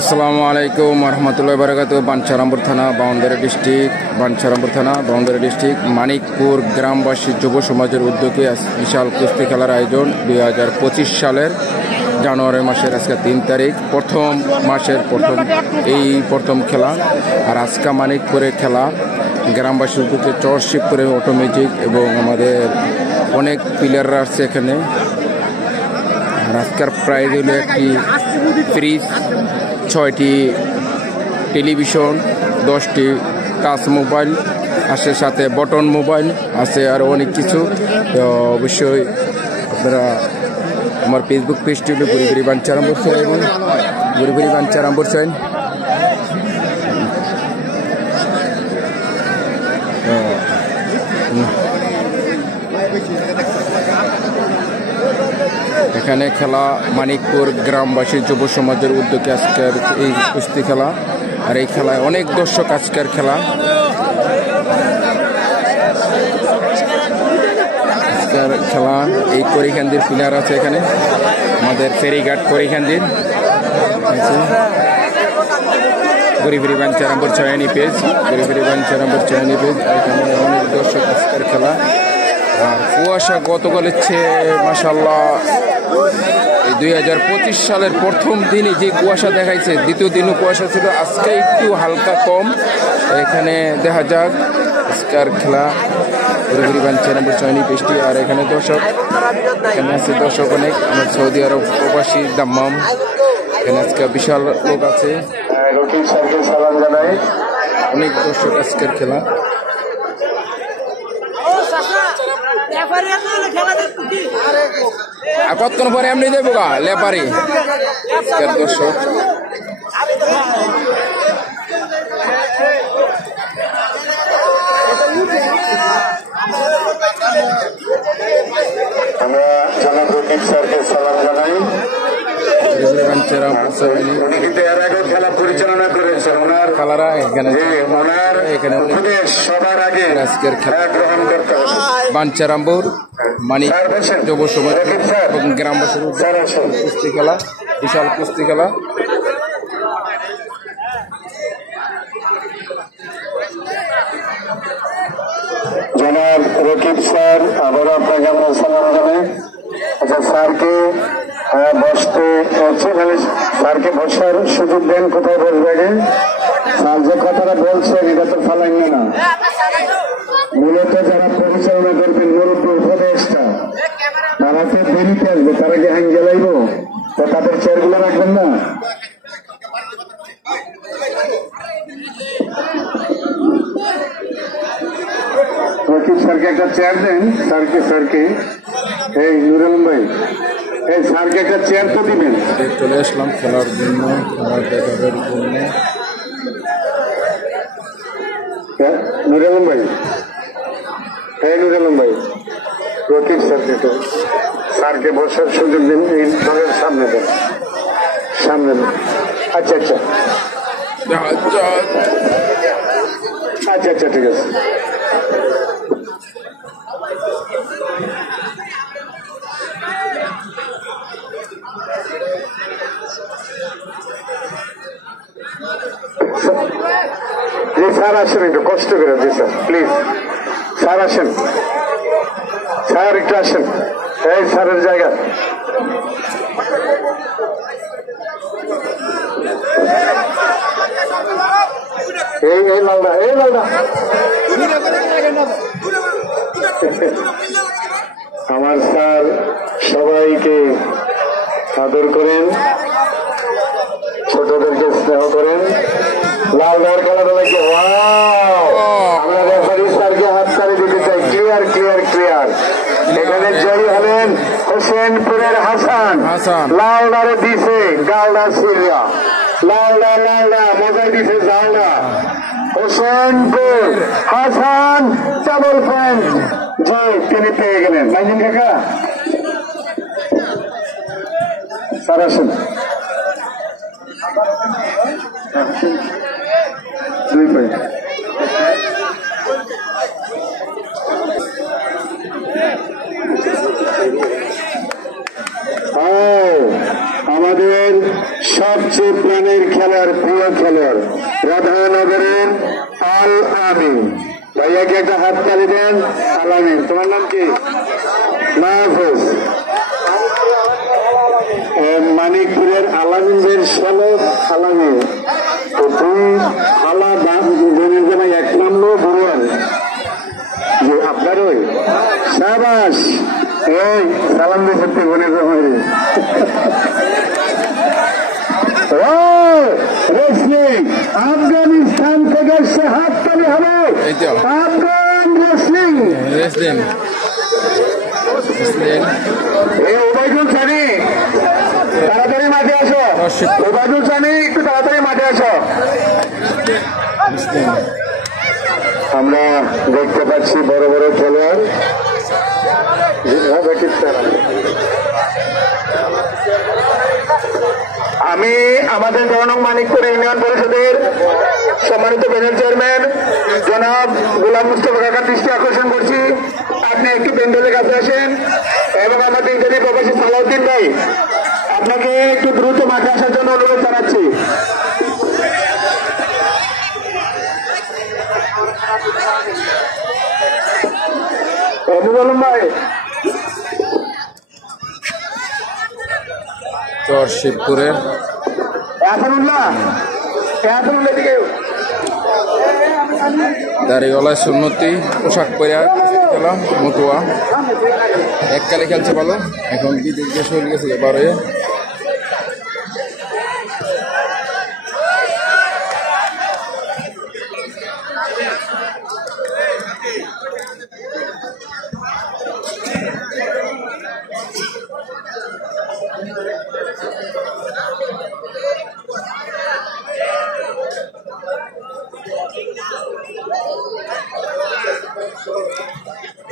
আসসালামু আলাইকুম রহমতুল্লাহ বারাকাতুহু। বাঞ্ছারামপুর থানা বাউন্ডারি ডিস্ট্রিক্ট মানিকপুর গ্রামবাসী যুব সমাজের উদ্যোগে বিশাল কুস্তি খেলার আয়োজন 2025 সালের জানুয়ারি মাসের আজকে 3 তারিখ, প্রথম খেলা। আর আজকে মানিকপুরে খেলা গ্রামবাসীর উদ্যোগে চর শিবপুরে অটোমেটিক এবং আমাদের অনেক প্লেয়াররা আছে এখানে। আর আজকের প্রাইজ হলো একটি ফ্রিজ, 6টি টেলিভিশন, 10টি টাচ মোবাইল আছে, সাথে বটন মোবাইল আছে, আরও অনেক কিছু। তো অবশ্যই আপনারা আমার ফেসবুক পেজটি হলো গুড়িগুড়ি বাঞ্ছারামপুর সাইন। এখানে খেলা মানিকপুর গ্রামবাসী যুব সমাজের উদ্যোগে আজকের এই কুস্তি খেলা। আর এই খেলায় অনেক দর্শক আজকের খেলা। এই করিখান্দির প্লেয়ার আছে এখানে, আমাদের ফেরিঘাট করিখান্দির গুড়িগুড়ি বাঞ্ছারামপুর চয়নি পেজ। এখানে অনেক দর্শক আজকের খেলা। আর কুয়াশা গতকালের চেয়ে মাশাআল্লাহ এই 2025 সালের প্রথম দিনই যে কুয়াশা দেখাইছে, দ্বিতীয় দিনও কুয়াশা ছিল, আজকে একটু হালকা কম। এখানে দেখা যাক আজকের খেলা গুড়িগুড়ি বাঞ্ছারামপুর চয়নি পেজটি। আর এখানে আছে দর্শক অনেক, আমার সৌদি আরব প্রবাসী দাম্মাম। এখানে আজকে বিশাল লোক আছে, অনেক দর্শক আজকের খেলা। কতক্ষণ পরে এমনি দেবো গা লেপারি দর্শক। আমরা জনাব রকিব স্যারকে সালাম জানাই। উনি কিন্তু এর আগেও খেলা পরিচালনা করেছেন। ওনার উপদেশ সবার আগে গ্রহণ করতে হবে। বাঞ্ছারামপুর যুব সমাজ এবং গ্রামবাসীর কুস্তি খেলা, বিশাল কুস্তি খেলা। জনাব রকিব স্যার আবারও আপনাকে আমরা সালাম জানাই। আচ্ছা, স্যারকে বসার সুযোগ দেন। কোথায় বসবে আগে? স্যার যে কথাটা বলছেন এটা তো ফালাইন না, মূলত যারা পরিচালনা করবেন মুরব্বী উপদেশটা, তারা তো দেরিতে আসবে, তারা কি হাইন গেলাইব, তো তাদের চেয়ারগুলো রাখবেন না। রকিব স্যারকে একটা চেয়ার দেন। স্যারকে এই নুরুল আলম ভাই, এই স্যারকে একটা চেয়ার তো দিবেন। চলে আসলাম খেলার জন্য, নুরুল আলম ভাই, রকিব স্যারকে বসার সুযোগ দিন। এই দলের সামনে দেন। আচ্ছা, ঠিক আছে। জি স্যার আসেন, একটু কষ্ট করে। জি স্যার, প্লিজ স্যার আসেন, স্যার একটু আসেন। এই স্যারের জায়গা। এই লালদা আমার স্যার সবাইকে আদর করেন, ছোটদেরকে স্নেহ করেন। লালদার খেলাটা লাগে। আমরা রেফারি স্যারকে হাততালি দিতে চাই। ক্লিয়ার। এখানে জয়ী হলেন হোসেনপুরের হাসান। লালদারে দিছে গালদা সিরিয়া। লালদা মজায় দিছে জালদা। Hossainpur Hasan double point. জি, তিনি পেয়ে গেলেন। নাইজিন কাকা স্যার আসেন। 2 পয়েন্ট। Oh. আমাদের সবচেয়ে প্রাণের খেলার প্রিয় খেলোয়াড় রাধানগরের আল আমিন। ভাইয়াকে একটা হাত তালি দেন। আল আমিন, তোমার নাম কি? মাহফুজ। মানিকপুরের আলামিনদের ছেলে আলামিন। তো তুই আলা বোনের জন্য 1 নম্বর বড়ুয়ার যে আপনার ওই শাবাশ। এই সালাম দিয়ে সত্যি বোনের জমাই রেসলিং আফগানিস্তান থেকে সে হাত তালি হবে। আফগান রেসলিং ওবায়দুল সানি তাড়াতাড়ি মাঠে আসো। ওবায়দুল সানি একটু তাড়াতাড়ি মাঠে আসো। আমরা দেখতে পাচ্ছি বড় বড় খেলোয়াড়। আমি আমাদের জনক মানিকপুর ইউনিয়ন পরিষদের সম্মানিত প্যানেল চেয়ারম্যান জনাব গোলাম মুস্তফা কাকার দৃষ্টি আকর্ষণ করছি, আপনি একটু প্যান্ডেলের কাছে আসেন এবং আমাদের ইত্যাদি প্রবাসী সালাউদ্দিন ভাই আপনাকে একটু দ্রুত মাঠে আসার জন্য অনুরোধ জানাচ্ছি। ভাই চর শিবপুরের দাড়িওয়ালা সুন্নতি পোশাক পরে খেলা মতুয়া এককালে খেলছে ভালো, এখন বিদেশ দেশ হয়ে গেছে এবার হয়ে।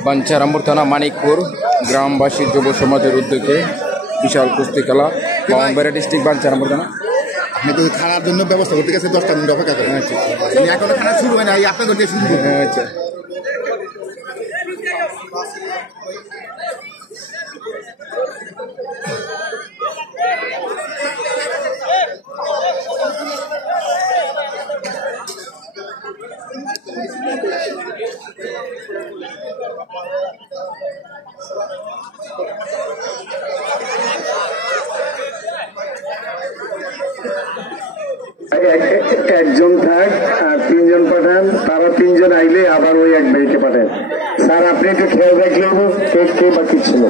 বাঞ্ছারামপুর থানা মানিকপুর গ্রামবাসী যুব সমাজের উদ্যোগে বিশাল কুস্তি খেলা, ব্রাহ্মণবাড়িয়া ডিস্ট্রিক্ট বাঞ্ছারামপুর থানা। আপনি তো খানার জন্য ব্যবস্থা করতে গেছে 10টা মিনিট অপেক্ষা করেন। এখনো খানা শুরু হয় না, এই আপনাদের দিয়ে শুরু। আচ্ছা একজন থাক আর 3 জন পাঠান, তারা 3 জন আইলে আবার ওই এক ভাইকে পাঠান। স্যার আপনি একটু খেয়াল রাখলেন কে বাকি ছিল।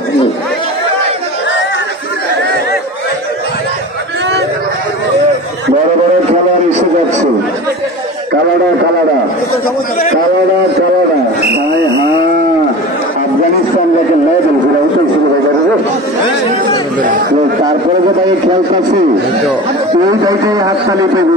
বড় বড় খেলোয়াড় এসে যাচ্ছে। কালাডা আফগানিস্তান দেখে লেভেল ঘুরে উঠেছিল তারপরে যে ভাই খেলতেছি ওই ভাইকে হাততালি পেয়ে